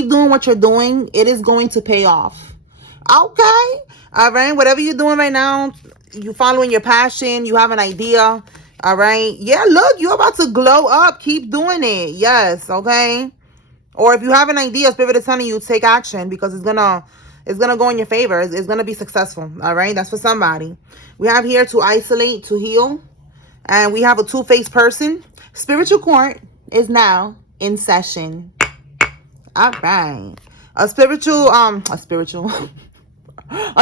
keep doing what you're doing. It is going to pay off. Okay. All right. Whatever you're doing right now, you following your passion. You have an idea. All right. Yeah, look, you're about to glow up. Keep doing it. Yes. Okay. Or if you have an idea, Spirit is telling you take action because it's gonna go in your favor. It's gonna be successful. All right. That's for somebody. We have here to isolate, to heal. And we have a two-faced person. Spiritual court is now in session. All right. A spiritual a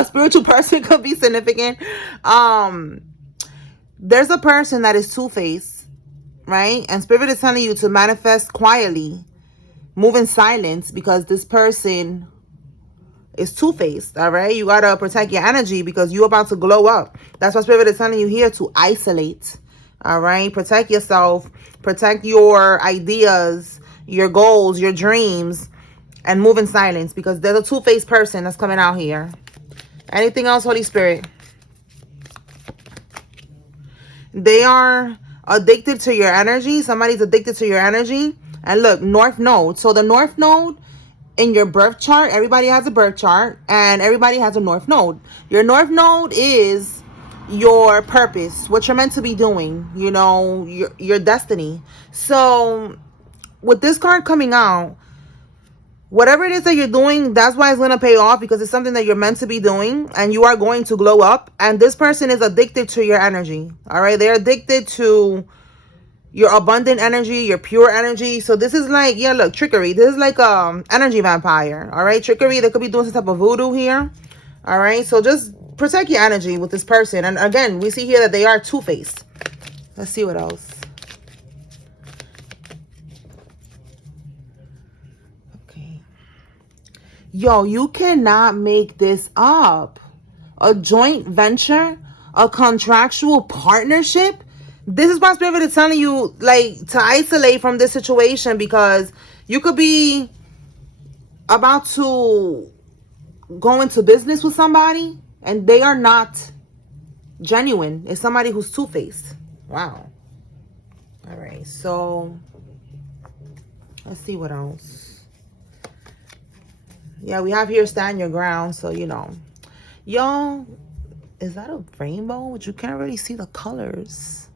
spiritual person could be significant. There's a person that is two-faced, right? And Spirit is telling you to manifest quietly, move in silence, because this person is two-faced. All right. You gotta protect your energy because you're about to glow up. That's why Spirit is telling you here to isolate. All right. Protect yourself, protect your ideas, your goals, your dreams, and move in silence because there's a two-faced person that's coming out here. Anything else, Holy Spirit? They are addicted to your energy. Somebody's addicted to your energy. And look, North Node. So the North Node in your birth chart, everybody has a birth chart and everybody has a North Node. Your North Node is your purpose, what you're meant to be doing, you know, your destiny. So with this card coming out, whatever it is that you're doing, that's why it's going to pay off because it's something that you're meant to be doing and you are going to glow up. And this person is addicted to your energy. All right. They're addicted to your abundant energy, your pure energy. So this is like, yeah, look, trickery. This is like energy vampire. All right. Trickery. They could be doing some type of voodoo here. All right. So just protect your energy with this person. And again, we see here that they are two-faced. Let's see what else. Yo, you cannot make this up. A joint venture, a contractual partnership. This is why Spirit is telling you, like, to isolate from this situation because you could be about to go into business with somebody and they are not genuine. It's somebody who's two-faced. Wow. All right, so let's see what else. Yeah, we have here stand your ground. So, you know, y'all, is that a rainbow? But you can't really see the colors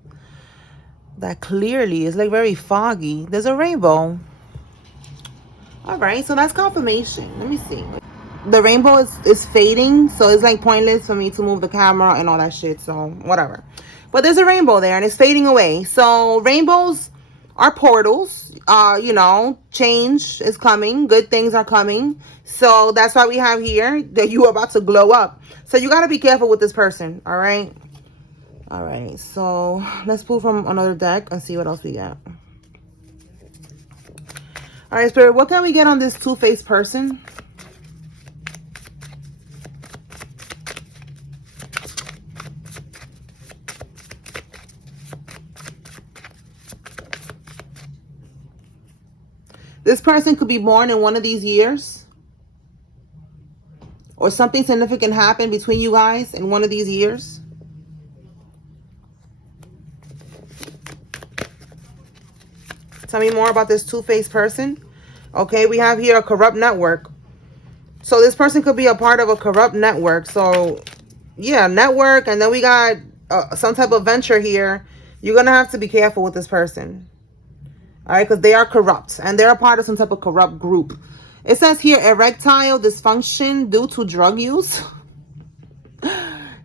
that clearly. It's like very foggy. There's a rainbow. All right, so that's confirmation. Let me see. The rainbow is fading, so it's like pointless for me to move the camera and all that shit. So whatever. But there's a rainbow there and it's fading away. So rainbows are portals. You know, change is coming. Good things are coming. So that's why we have here that you are about to glow up. So you got to be careful with this person. All right. All right. So let's pull from another deck and see what else we got. All right, Spirit, what can we get on this two-faced person? This person could be born in one of these years. Or something significant happened between you guys in one of these years. Tell me more about this two-faced person. Okay, we have here a corrupt network. So this person could be a part of a corrupt network. So, yeah, network. And then we got some type of venture here. You're going to have to be careful with this person. All right, because they are corrupt. And they're a part of some type of corrupt group. It says here erectile dysfunction due to drug use.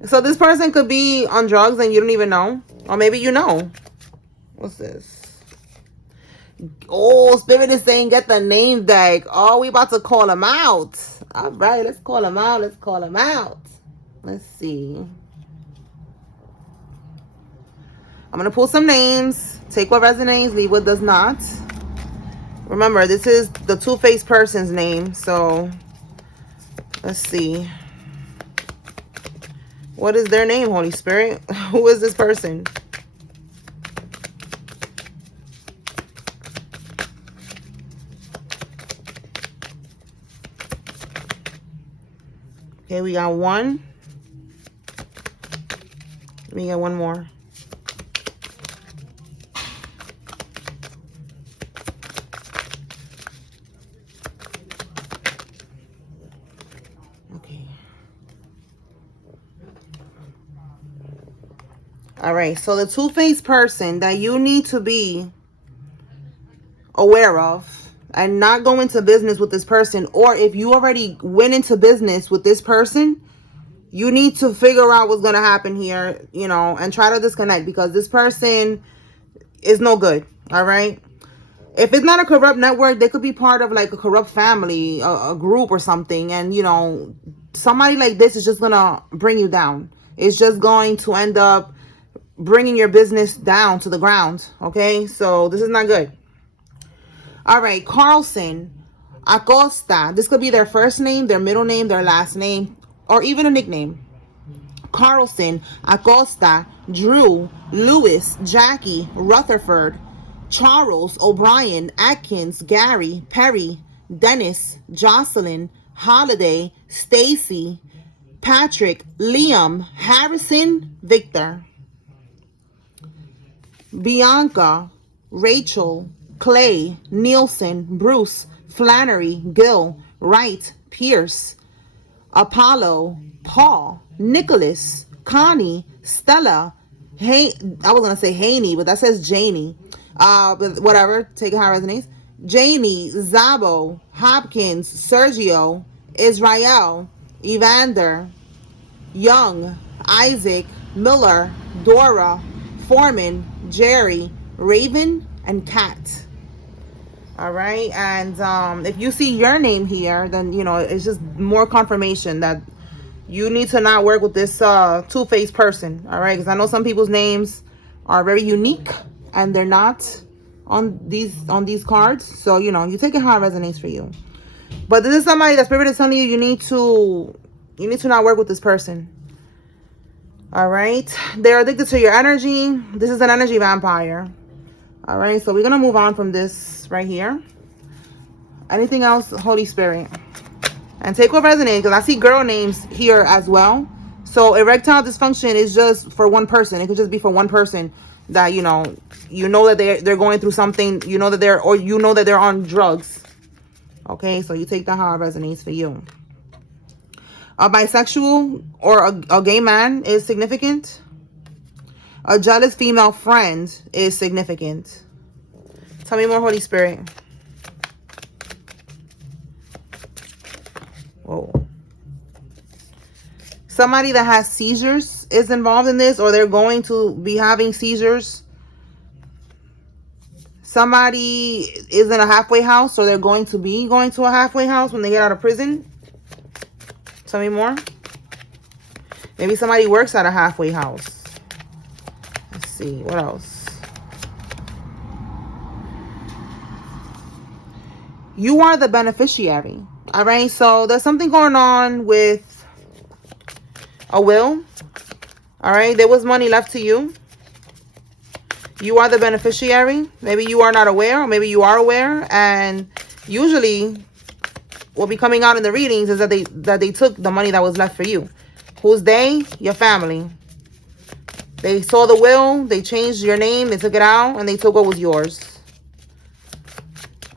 So this person could be on drugs and you don't even know. Or maybe you know. What's this? Oh, Spirit is saying get the name deck. Oh, we about to call him out. All right, let's call him out. Let's call him out. Let's see. I'm going to pull some names. Take what resonates, leave what does not. Remember, this is the two-faced person's name. So, let's see. What is their name, Holy Spirit? Who is this person? Okay, we got one. Let me get one more. All right, so the two-faced person that you need to be aware of and not go into business with this person, or if you already went into business with this person, you need to figure out what's going to happen here, you know, and try to disconnect, because this person is no good. All right. If it's not a corrupt network, they could be part of like a corrupt family, a group or something. And, you know, somebody like this is just going to bring you down. It's just going to end up bringing your business down to the ground. Okay. So this is not good. All right. Carlson, Acosta. This could be their first name, their middle name, their last name, or even a nickname. Carlson, Acosta, Drew, Lewis, Jackie, Rutherford, Charles, O'Brien, Atkins, Gary, Perry, Dennis, Jocelyn, Holiday, Stacy, Patrick, Liam, Harrison, Victor, Bianca, Rachel, Clay, Nielsen, Bruce, Flannery, Gil, Wright, Pierce, Apollo, Paul, Nicholas, Connie, Stella, I was going to say Haney, but that says Janie. But whatever, take it how it resonates. Janie, Zabo, Hopkins, Sergio, Israel, Evander, Young, Isaac, Miller, Dora, Foreman, Jerry, Raven, and Kat. All right. And if you see your name here, then, you know, it's just more confirmation that you need to not work with this two-faced person. All right. Because I know some people's names are very unique and they're not on these cards. So, you know, you take it how it resonates for you. But this is somebody that Spirit is telling you you need to not work with this person. All right. They're addicted to your energy. This is an energy vampire. All right. So we're going to move on from this right here. Anything else, Holy Spirit? And take what resonates, because I see girl names here as well. So erectile dysfunction is just for one person. It could just be for one person that, you know that they're going through something, you know that they're on drugs. Okay, so you take that how it resonates for you. A bisexual or a gay man is significant. A jealous female friend is significant. Tell me more, Holy Spirit. Whoa. Somebody that has seizures is involved in this, or they're going to be having seizures. Somebody is in a halfway house, or they're going to be going to a halfway house when they get out of prison. Tell me more. Maybe somebody works at a halfway house. Let's see. What else? You are the beneficiary. All right. So there's something going on with a will. All right. There was money left to you. You are the beneficiary. Maybe you are not aware, or maybe you are aware. And usually what will be coming out in the readings is that they took the money that was left for you. Who's they? Your family. They saw the will. They changed your name. They took it out and they took what was yours.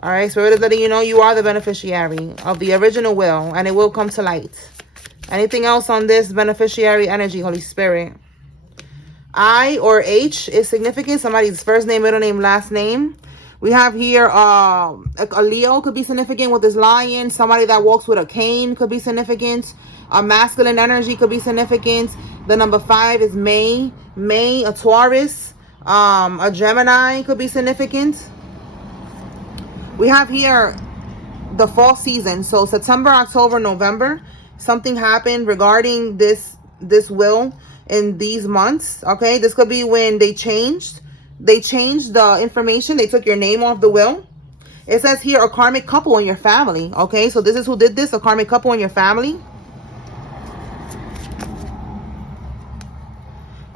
All right. Spirit is letting you know you are the beneficiary of the original will, and it will come to light. Anything else on this beneficiary energy, Holy Spirit? I or H is significant. Somebody's first name, middle name, last name. We have here a Leo could be significant with this lion. Somebody that walks with a cane could be significant. A masculine energy could be significant. The number 5 is May. May, a Taurus. A Gemini could be significant. We have here the fall season. So September, October, November. Something happened regarding this will in these months. Okay, this could be when they changed the information. They took your name off the will. It says here a karmic couple in your family. Okay, so this is who did this, a karmic couple in your family.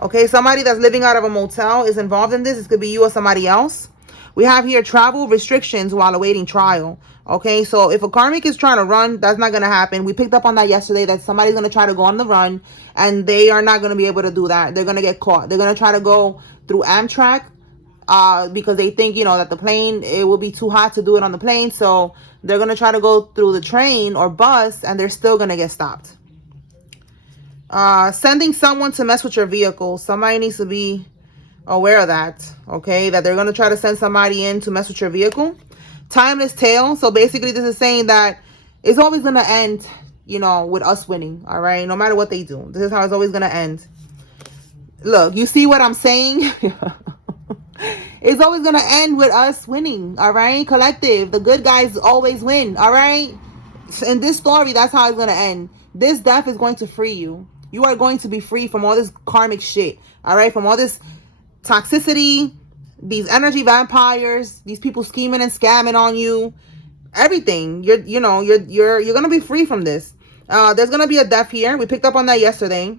Okay, somebody that's living out of a motel is involved in this. This could be you or somebody else. We have here travel restrictions while awaiting trial. Okay, so if a karmic is trying to run, that's not going to happen. We picked up on that yesterday, that somebody's going to try to go on the run, and they are not going to be able to do that. They're going to get caught. They're going to try to go through Amtrak because they think, that the plane, it will be too hot to do it on the plane. So they're going to try to go through the train or bus, and they're still going to get stopped. Sending someone to mess with your vehicle. Somebody needs to be aware of that, okay? That they're going to try to send somebody in to mess with your vehicle. Timeless tale. So basically this is saying that it's always going to end, you know, with us winning, all right? No matter what they do. This is how it's always going to end. Look, you see what I'm saying? It's always going to end with us winning, all right? Collective. The good guys always win, all right? In this story, that's how it's going to end. This death is going to free you. You are going to be free from all this karmic shit, all right? From all this toxicity, these energy vampires, these people scheming and scamming on you, everything. You're gonna be free from this. There's gonna be a death here. We picked up on that yesterday.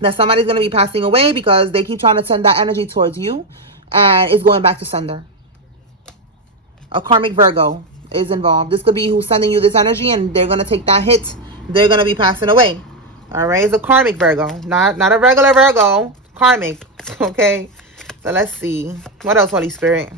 That somebody's gonna be passing away because they keep trying to send that energy towards you, and it's going back to sender. A karmic Virgo is involved. This could be who's sending you this energy, and they're gonna take that hit. They're gonna be passing away. All right, it's a karmic Virgo, not a regular Virgo. Karmic. Okay. So let's see. What else, Holy Spirit?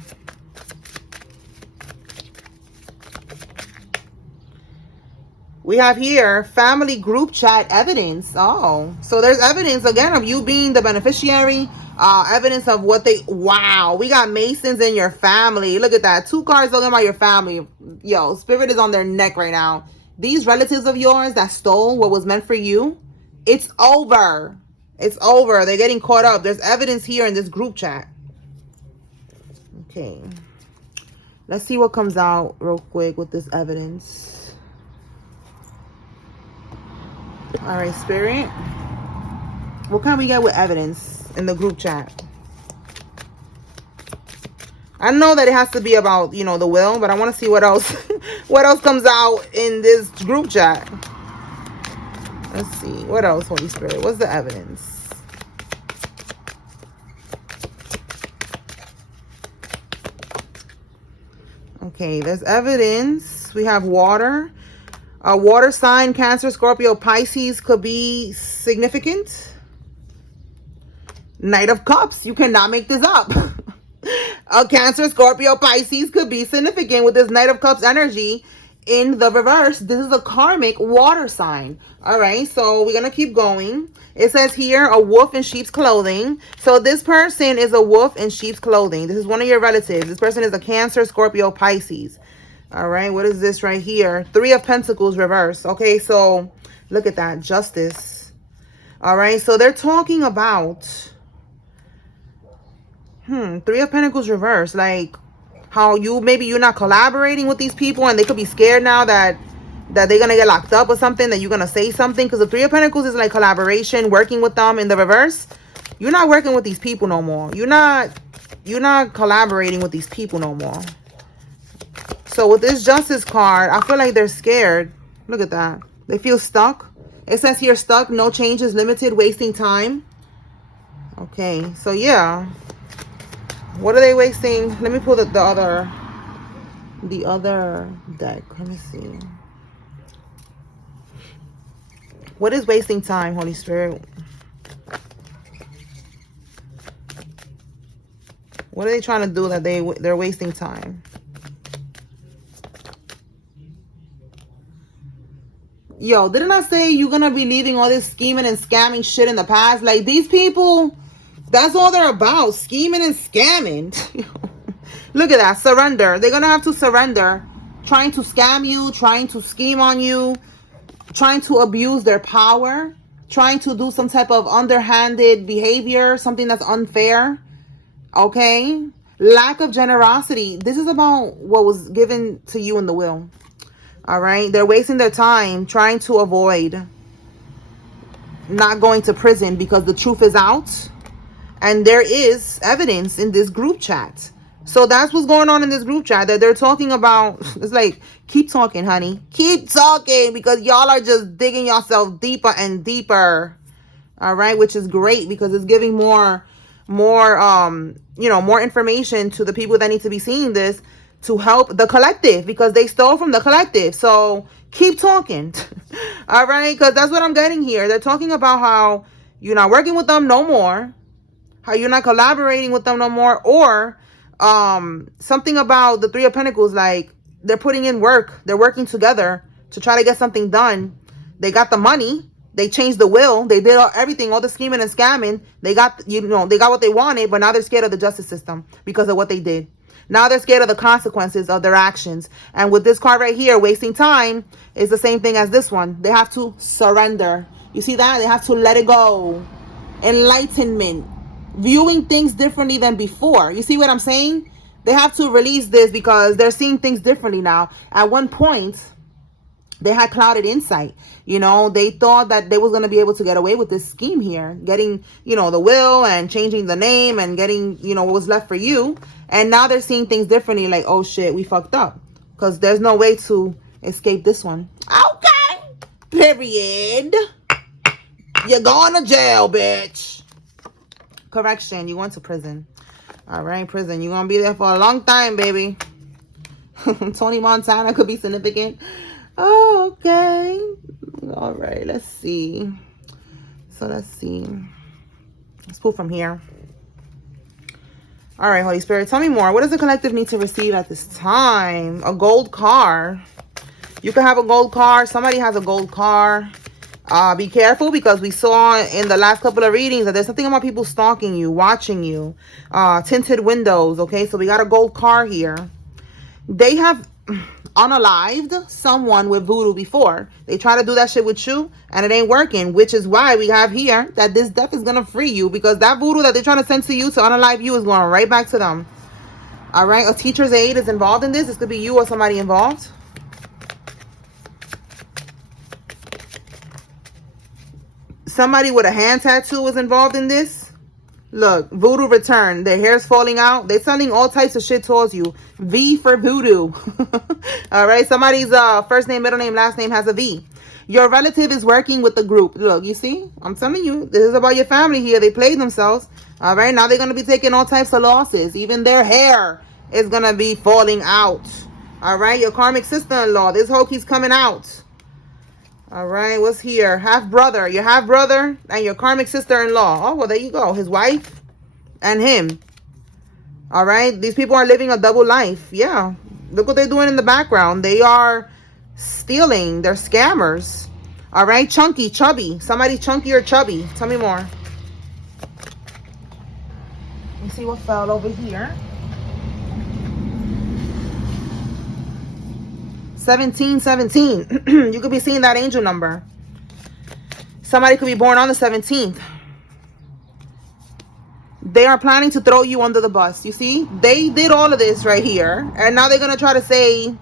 We have here family group chat evidence. Oh, so there's evidence again of you being the beneficiary. Evidence of what they. Wow, we got Masons in your family. Look at that. 2 cards talking about your family. Yo, Spirit is on their neck right now. These relatives of yours that stole what was meant for you, it's over. It's over. They're getting caught up. There's evidence here in this group chat. Okay. Let's see what comes out real quick with this evidence. All right, Spirit. What can we get with evidence in the group chat? I know that it has to be about, you know, the will, but I want to see what else what else comes out in this group chat. Let's see. What else, Holy Spirit? What's the evidence? Okay, there's evidence. We have water. A water sign, Cancer, Scorpio, Pisces could be significant. Knight of Cups. You cannot make this up. A Cancer, Scorpio, Pisces could be significant with this Knight of Cups energy in the reverse. This is a karmic water sign. All right, so we're going to keep going. It says here, a wolf in sheep's clothing. So this person is a wolf in sheep's clothing. This is one of your relatives. This person is a Cancer, Scorpio, Pisces. All right, what is this right here? 3 of Pentacles reverse. Okay, so look at that. Justice. All right, so they're talking about 3 of Pentacles reverse. Like how you're not collaborating with these people, and they could be scared now that they're gonna get locked up or something, that you're gonna say something, because the 3 of Pentacles is like collaboration, working with them. In the reverse, you're not working with these people no more. You're not collaborating with these people no more. So with this Justice card, I feel like they're scared. Look at that. They feel stuck. It says here, stuck, no changes, limited, wasting time. Okay, so yeah. What are they wasting? Let me pull the other deck. Let me see. What is wasting time, Holy Spirit? What are they trying to do that they're wasting time? Yo, didn't I say you're gonna be leaving all this scheming and scamming shit in the past? Like, these people, that's all they're about, scheming and scamming. Look at that, surrender. They're gonna have to surrender. Trying to scam you, trying to scheme on you, trying to abuse their power, trying to do some type of underhanded behavior, something that's unfair. Okay? Lack of generosity. This is about what was given to you in the will. All right, they're wasting their time trying to avoid not going to prison because the truth is out, and there is evidence in this group chat. So that's what's going on in this group chat, that they're talking about. It's like, keep talking, honey, keep talking, because y'all are just digging yourself deeper and deeper. All right, which is great because it's giving more information to the people that need to be seeing this, to help the collective, because they stole from the collective. So keep talking. All right, because that's what I'm getting here. They're talking about how you're not working with them no more, how you're not collaborating with them no more, or something about the 3 of Pentacles, like they're putting in work, they're working together to try to get something done. They got the money, They changed the will. They did everything, all the scheming and scamming. They got, they got what they wanted, but now they're scared of the justice system because of what they did. Now they're scared of the consequences of their actions. And with this card right here, wasting time is the same thing as this one. They have to surrender. You see that? They have to let it go. Enlightenment. Viewing things differently than before. You see what I'm saying? They have to release this because they're seeing things differently now. At one point, they had clouded insight. They thought that they was going to be able to get away with this scheme here, getting, the will and changing the name and getting, what was left for you. And now they're seeing things differently, like, oh shit, we fucked up, because there's no way to escape this one. Okay, period. You're going to jail, bitch. Correction, you went to prison. All right, prison. You're going to be there for a long time, baby. Tony Montana could be significant. Oh, okay. All right, let's see. So let's see. Let's pull from here. All right, Holy Spirit, tell me more. What does the collective need to receive at this time? A gold car. You can have a gold car. Somebody has a gold car. Be careful, because we saw in the last couple of readings that there's something about people stalking you, watching you. Tinted windows, okay? So we got a gold car here. They have unalived someone with voodoo before. They try to do that shit with you and it ain't working, which is why we have here that this death is gonna free you, because that voodoo that they're trying to send to you to unalive you is going right back to them. All right, a teacher's aide is involved in this. This could be you or somebody involved. Somebody with a hand tattoo is involved in this. Look, voodoo return. Their hair's falling out. They're sending all types of shit towards you. V for voodoo. All right. Somebody's first name, middle name, last name has a V. Your relative is working with the group. Look, you see? I'm telling you, this is about your family here. They played themselves. All right. Now they're going to be taking all types of losses. Even their hair is going to be falling out. All right. Your karmic sister-in-law. This hoe keeps coming out. All right, what's here? Half-brother. Your half-brother and your karmic sister-in-law. Oh, well, there you go. His wife and him. All right, these people are living a double life. Yeah, look what they're doing in the background. They are stealing. They're scammers. All right, chunky, chubby. Somebody chunky or chubby. Tell me more. Let me see what fell over here. 1717. You could be seeing that angel number. Somebody could be born on the 17th. They are planning to throw you under the bus. You see, they did all of this right here, and now they're gonna try to say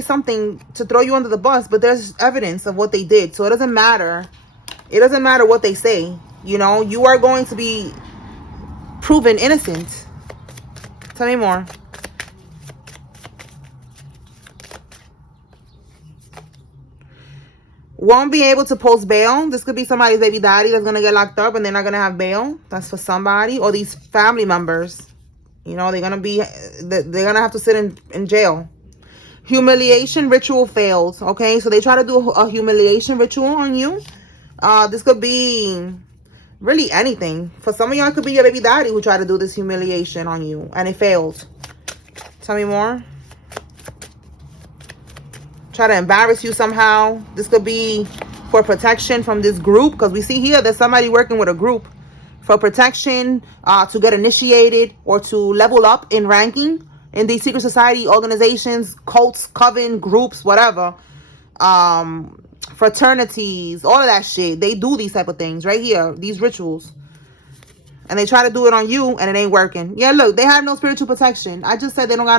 something to throw you under the bus, but there's evidence of what they did, so it doesn't matter. It doesn't matter what they say. You are going to be proven innocent. Tell me more. Won't be able to post bail. This could be somebody's baby daddy that's going to get locked up and they're not going to have bail. That's for somebody. Or these family members. They're going to have to sit in jail. Humiliation ritual failed. Okay, so they try to do a humiliation ritual on you. This could be really anything. For some of y'all, it could be your baby daddy who tried to do this humiliation on you and it failed. Tell me more. Try to embarrass you somehow. This could be for protection from this group, because we see here there's somebody working with a group for protection, to get initiated or to level up in ranking in these secret society organizations, cults, coven, groups, whatever, fraternities, all of that shit. They do these type of things right here, these rituals. And they try to do it on you and it ain't working. Yeah, look, they have no spiritual protection. I just said they don't got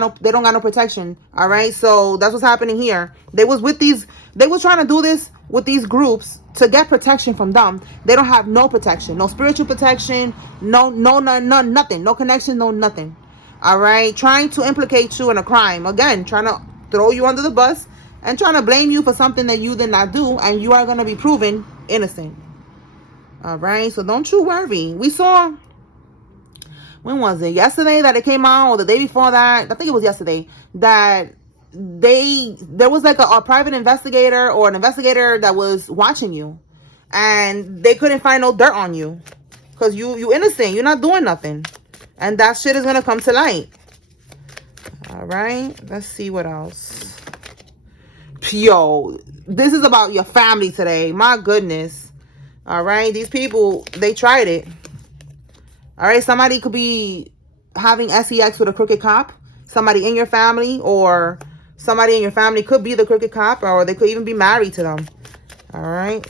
no protection. All right. So that's what's happening here. They was trying to do this with these groups to get protection from them. They don't have no protection, no spiritual protection, nothing, no connection, no nothing. All right. Trying to implicate you in a crime. Again, trying to throw you under the bus and trying to blame you for something that you did not do. And you are going to be proven innocent. All right, so don't you worry. We saw, when was it? Yesterday that it came out, or the day before that? I think it was yesterday. That there was like a private investigator or an investigator that was watching you, and they couldn't find no dirt on you because you innocent. You're not doing nothing, and that shit is gonna come to light. All right, let's see what else. Yo, this is about your family today. My goodness. All right. These people, they tried it. All right. Somebody could be having sex with a crooked cop. Somebody in your family, or somebody in your family could be the crooked cop, or they could even be married to them. All right.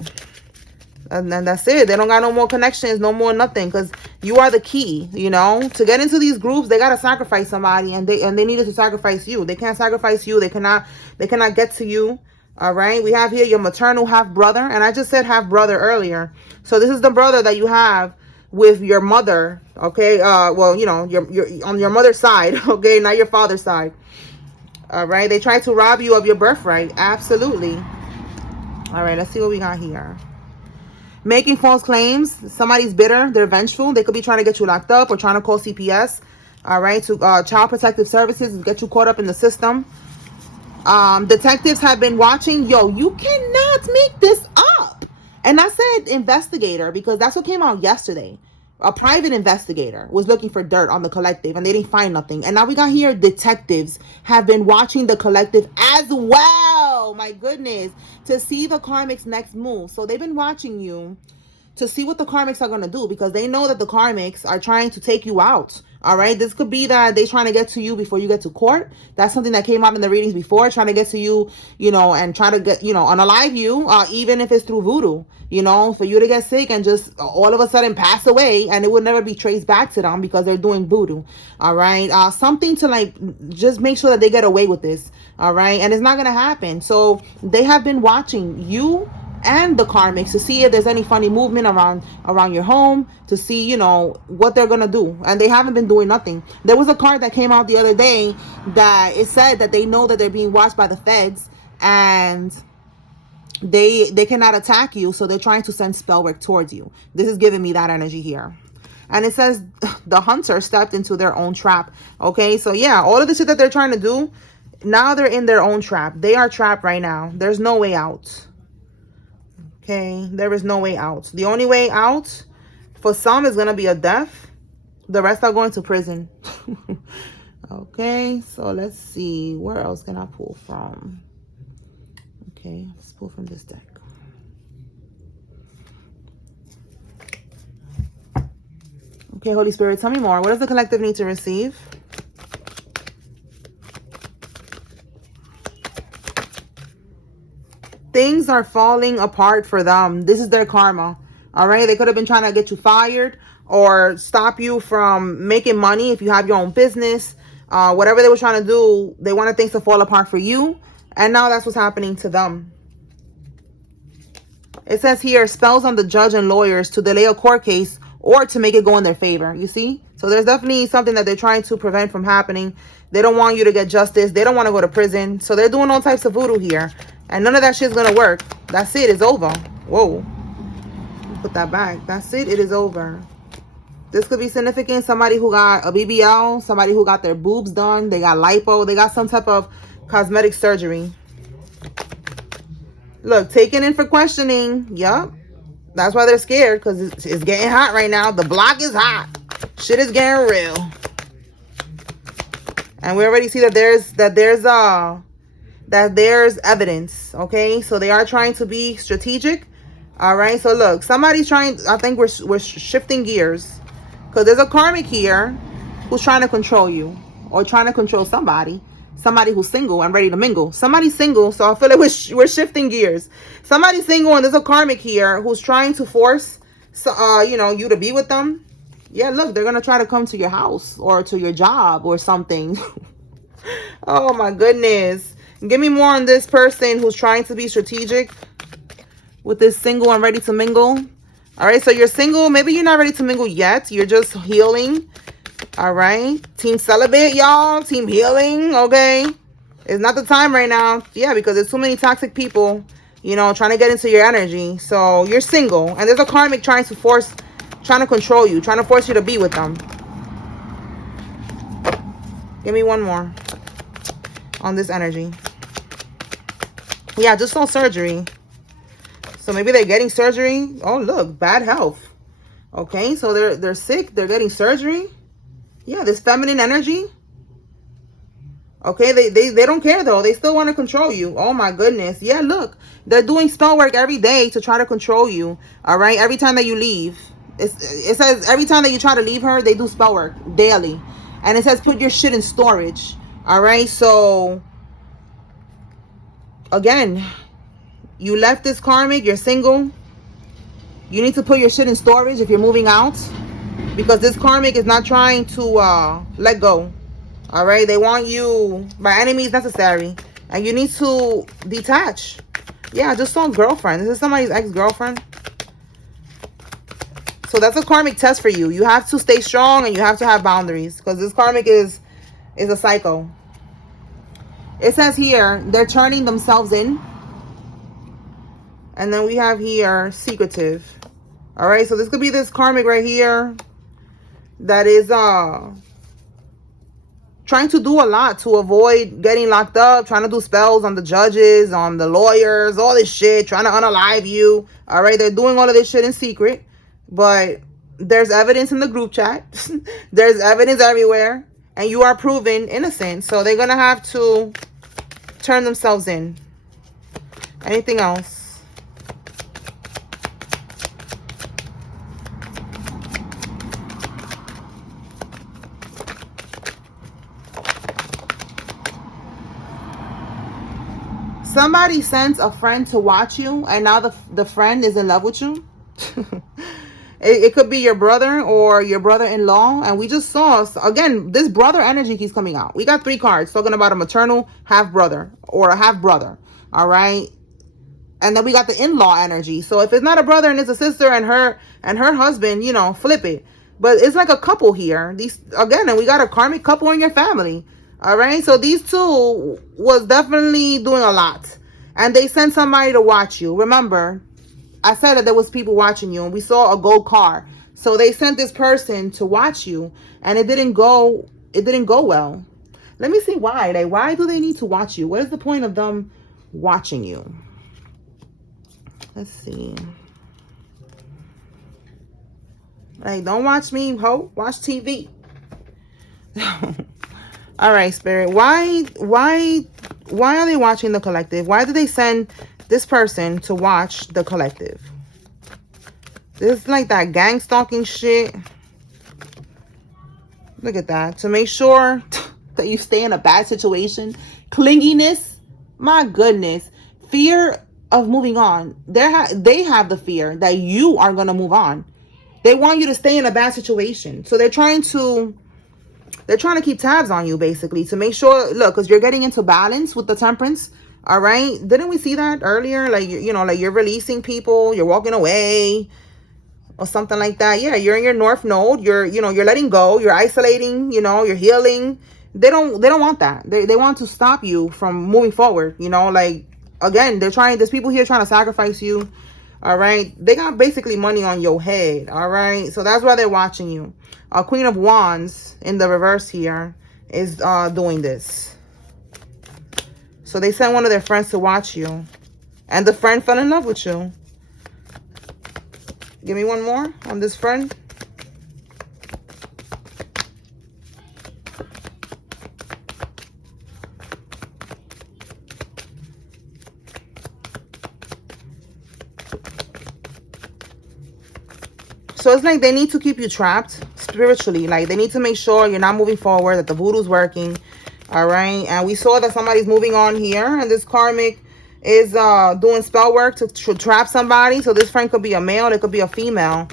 And then that's it. They don't got no more connections, no more nothing, because you are the key. You know, to get into these groups, they gotta sacrifice somebody, and they needed to sacrifice you. They can't sacrifice you. They cannot get to you. All right. We have here your maternal half brother, and I just said half brother earlier. So this is the brother that you have with your mother. Okay. Well, you know, your on your mother's side. Okay, not your father's side. All right. They tried to rob you of your birthright. Absolutely. All right. Let's see what we got here. Making false claims. Somebody's bitter. They're vengeful. They could be trying to get you locked up or trying to call CPS. All right. To Child Protective Services, get you caught up in the system. Detectives have been watching. Yo, you cannot make this up. And I said investigator because that's what came out yesterday. A private investigator was looking for dirt on the collective and they didn't find nothing. And now we got here detectives have been watching the collective as well. My goodness. To see the karmic's next move. So they've been watching you to see what the karmics are going to do, because they know that the karmics are trying to take you out. All right. This could be that they're trying to get to you before you get to court. That's something that came out in the readings before, trying to get to you, you know, and try to get, you know, unalive you, even if it's through voodoo, you know, for you to get sick and just all of a sudden pass away, and it would never be traced back to them because they're doing voodoo. All right. Something to like just make sure that they get away with this. All right. And it's not going to happen. So they have been watching you and the karmics to see if there's any funny movement around your home, to see, you know, what they're gonna do. And they haven't been doing nothing. There was a card that came out the other day that it said that they know that they're being watched by the feds, and they cannot attack you, so they're trying to send spell work towards you. This is giving me that energy here. And it says the hunter stepped into their own trap. Okay, so yeah, all of the shit that they're trying to do, now they're in their own trap. They are trapped right now. There's no way out. Okay, there is no way out. The only way out for some is going to be a death. The rest are going to prison. Okay, so let's see. Where else can I pull from? Okay, let's pull from this deck. Okay, Holy Spirit, tell me more. What does the collective need to receive? Things are falling apart for them. This is their karma. All right. They could have been trying to get you fired or stop you from making money if you have your own business. Whatever they were trying to do, they wanted things to fall apart for you. And now that's what's happening to them. It says here, spells on the judge and lawyers to delay a court case or to make it go in their favor. You see? So there's definitely something that they're trying to prevent from happening. They don't want you to get justice. They don't want to go to prison. So they're doing all types of voodoo here. And none of that shit's going to work. That's it. It's over. Whoa. Put that back. That's it. It is over. This could be significant. Somebody who got a BBL. Somebody who got their boobs done. They got lipo. They got some type of cosmetic surgery. Look, taken in for questioning. Yup. That's why they're scared, because it's getting hot right now. The block is hot. Shit is getting real. And we already see that there's evidence. Okay, so they are trying to be strategic. All right, so look, somebody's trying. I think we're shifting gears, because there's a karmic here who's trying to control you, or trying to control somebody who's single and ready to mingle. Somebody's single, so I feel like we're shifting gears. Somebody's single, and there's a karmic here who's trying to force you to be with them. Yeah, look, they're gonna try to come to your house or to your job or something. Oh my goodness. Give me more on this person who's trying to be strategic with this single and ready to mingle. All right, so you're single. Maybe you're not ready to mingle yet. You're just healing. All right. Team celibate, y'all. Team healing, okay? It's not the time right now. Yeah, because there's too many toxic people, trying to get into your energy. So you're single. And there's a karmic trying to control you, trying to force you to be with them. Give me one more on this energy. Yeah, just saw surgery. So maybe they're getting surgery. Oh, look, bad health. Okay, so they're sick. They're getting surgery. Yeah, this feminine energy. Okay, they don't care though. They still want to control you. Oh my goodness. Yeah, look. They're doing spell work every day to try to control you. All right, every time that you leave. It says every time that you try to leave her, they do spell work daily. And it says put your shit in storage. All right, so again, you left this karmic, you're single. You need to put your shit in storage if you're moving out. Because this karmic is not trying to let go. All right, they want you by any means necessary, and you need to detach. Yeah, I just saw girlfriend. This is somebody's ex-girlfriend. So that's a karmic test for you. You have to stay strong and you have to have boundaries because this karmic is a psycho. It says here they're turning themselves in, and then we have here secretive. All right, so this could be this karmic right here that is trying to do a lot to avoid getting locked up, trying to do spells on the judges, on the lawyers, all this shit, trying to unalive you. All right, they're doing all of this shit in secret, but there's evidence in the group chat. There's evidence everywhere, and you are proven innocent. So they're gonna have to turn themselves in. Anything else? Somebody sends a friend to watch you, and now the friend is in love with you. It could be your brother or your brother-in-law. And we just saw, again, this brother energy keeps coming out. We got 3 cards talking about a maternal half-brother or a half-brother. All right. And then we got the in-law energy. So if it's not a brother and it's a sister and her husband, you know, flip it. But it's like a couple here. These again, and we got a karmic couple in your family. All right. So these two was definitely doing a lot. And they sent somebody to watch you. Remember, I said that there was people watching you and we saw a gold car. So they sent this person to watch you and it didn't go well. Let me see why. Like, why do they need to watch you? What is the point of them watching you? Let's see. Like, don't watch me, ho. Watch TV. All right, Spirit. Why are they watching the collective? Why do they send this person to watch the collective? This is like that gang stalking shit. Look at that. To make sure that you stay in a bad situation. Clinginess. My goodness. Fear of moving on. They have the fear that you are going to move on. They want you to stay in a bad situation. So they're trying to keep tabs on you, basically, to make sure, look, because you're getting into balance with the temperance. All right. Didn't we see that earlier? Like, you know, like you're releasing people, you're walking away or something like that. Yeah, you're in your north node. You're letting go, you're isolating, you're healing. They don't want that. They want to stop you from moving forward. Like, again, there's people here trying to sacrifice you. All right. They got basically money on your head. All right. So that's why they're watching you. Queen of Wands in the reverse here is doing this. So they sent one of their friends to watch you. And the friend fell in love with you. Give me one more on this friend. So it's like they need to keep you trapped spiritually. Like, they need to make sure you're not moving forward, that the voodoo's working. All right. And we saw that somebody's moving on here. And this karmic is doing spell work to trap somebody. So this friend could be a male. It could be a female.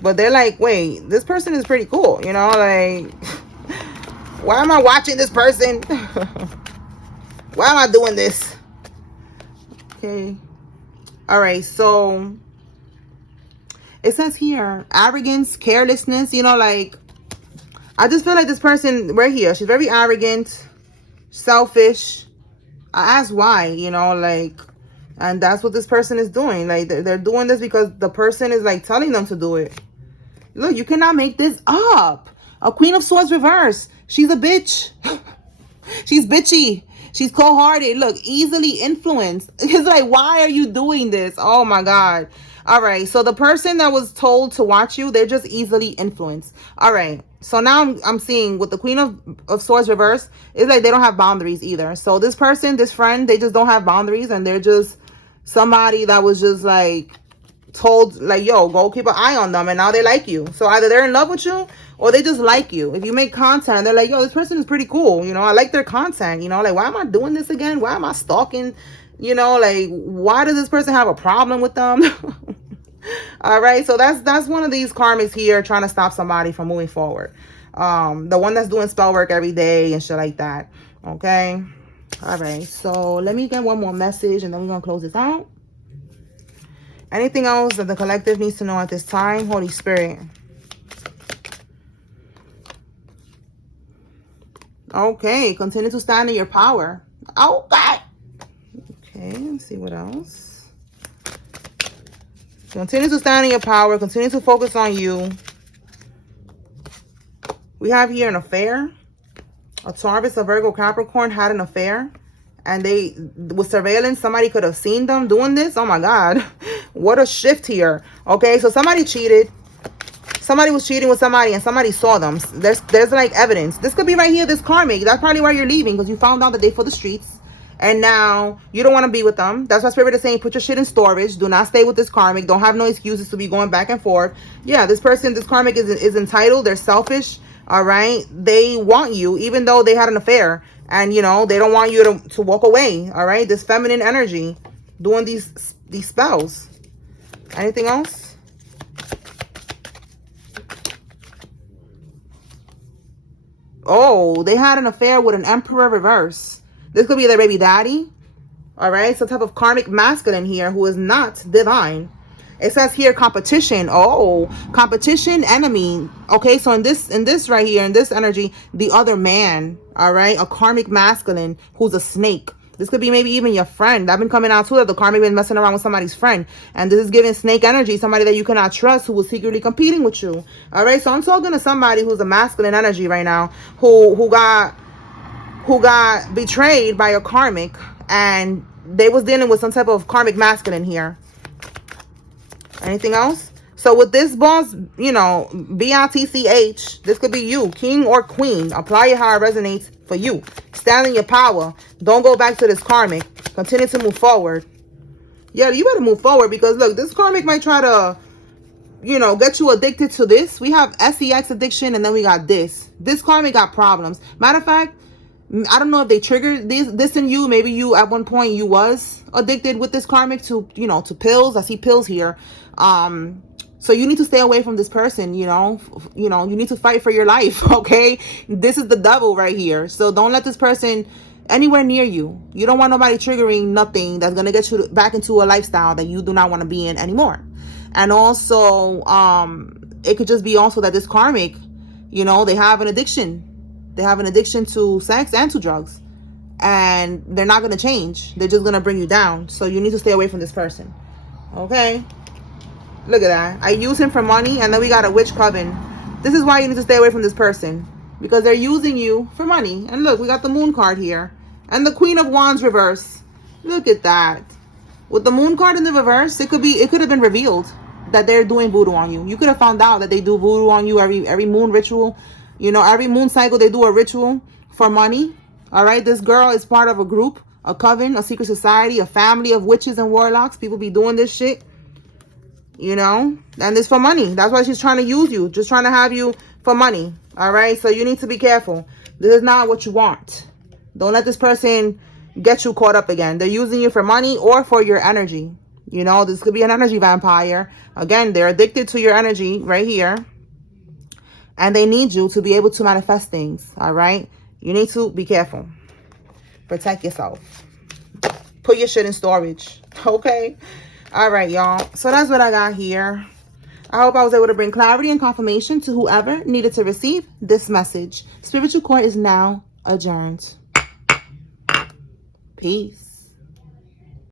But they're like, wait, this person is pretty cool. Like, why am I watching this person? Why am I doing this? Okay. All right. So it says here, arrogance, carelessness, like, I just feel like this person right here, she's very arrogant, selfish. I asked why, like, and that's what this person is doing. Like, they're doing this because the person is, like, telling them to do it. Look, you cannot make this up. A Queen of Swords reverse. She's a bitch. She's bitchy. She's cold-hearted. Look, easily influenced. It's like, why are you doing this? Oh, my God. All right, so the person that was told to watch you, they're just easily influenced. All right, so now I'm seeing with the Queen of Swords reverse, it's like they don't have boundaries either. So this person, this friend, they just don't have boundaries, and they're just somebody that was just like told, like, yo, go keep an eye on them, and now they like you. So either they're in love with you or they just like you. If you make content, they're like, yo, this person is pretty cool, you know, I like their content, you know, like, why am I doing this again? Why am I stalking? You know, like, why does this person have a problem with them? All right, so that's one of these karmics here trying to stop somebody from moving forward. The one that's doing spell work every day and shit like that. Okay. All right, so let me get one more message and then we're gonna close this out. Anything else that the collective needs to know at this time? Holy Spirit. Okay, continue to stand in your power. Oh, God. Okay, let's see what else. Continue to stand in your power. Continue to focus on you. We have here an affair. A Taurus, a Virgo, Capricorn had an affair. And they, with surveillance, somebody could have seen them doing this. Oh, my God. What a shift here. Okay, so somebody cheated. Somebody was cheating with somebody and somebody saw them. There's like evidence. This could be right here, this karmic. That's probably why you're leaving, because you found out that they for the streets. And now you don't want to be with them. That's why Spirit is saying put your shit in storage. Do not stay with this karmic. Don't have no excuses to be going back and forth. Yeah, this person, this karmic is entitled. They're selfish. All right. They want you even though they had an affair. And, you know, they don't want you to walk away. All right. This feminine energy doing these spells. Anything else? Oh, they had an affair with an emperor reverse. This could be their baby daddy. All right. Some type of karmic masculine here who is not divine. It says here competition. Oh, competition, enemy. Okay, so in this right here, in this energy, the other man. All right, a karmic masculine who's a snake. This could be maybe even your friend. I've been coming out too that the karmic been messing around with somebody's friend. And this is giving snake energy, somebody that you cannot trust who was secretly competing with you. All right, so I'm talking to somebody who's a masculine energy right now who got betrayed by a karmic, and they was dealing with some type of karmic masculine here. Anything else? So with this boss, you know, BITCH, this could be you, king or queen. Apply it how it resonates for you. Stand in your power. Don't go back to this karmic. Continue to move forward. Yeah, you better move forward because, look, this karmic might try to, you know, get you addicted to this. We have SEX addiction, and then we got this. This karmic got problems. Matter of fact, I don't know if they triggered this in you. Maybe you, at one point, you was addicted with this karmic to, you know, to pills. I see pills here. So you need to stay away from this person, you know, you need to fight for your life, okay? This is the devil right here. So don't let this person anywhere near you. You don't want nobody triggering nothing that's going to get you back into a lifestyle that you do not want to be in anymore. And also, it could just be also that this karmic, you know, they have an addiction. They have an addiction to sex and to drugs. And they're not going to change. They're just going to bring you down. So you need to stay away from this person. Okay? Look at that. I use him for money, and then we got a witch coven. This is why you need to stay away from this person. Because they're using you for money. And look, we got the moon card here. And the Queen of Wands reverse. Look at that. With the moon card in the reverse, it could have been revealed that they're doing voodoo on you. You could have found out that they do voodoo on you every moon ritual. You know, every moon cycle they do a ritual for money. All right, this girl is part of a group, a coven, a secret society, a family of witches and warlocks. People be doing this shit. You know, and it's for money. That's why she's trying to use you, just trying to have you for money. All right, so you need to be careful. This is not what you want. Don't let this person get you caught up again. They're using you for money or for your energy. You know, this could be an energy vampire. Again, they're addicted to your energy right here, and they need you to be able to manifest things. All right, you need to be careful. Protect yourself. Put your shit in storage. Okay. All right, y'all. So that's what I got here. I hope I was able to bring clarity and confirmation to whoever needed to receive this message. Spiritual Court is now adjourned. Peace.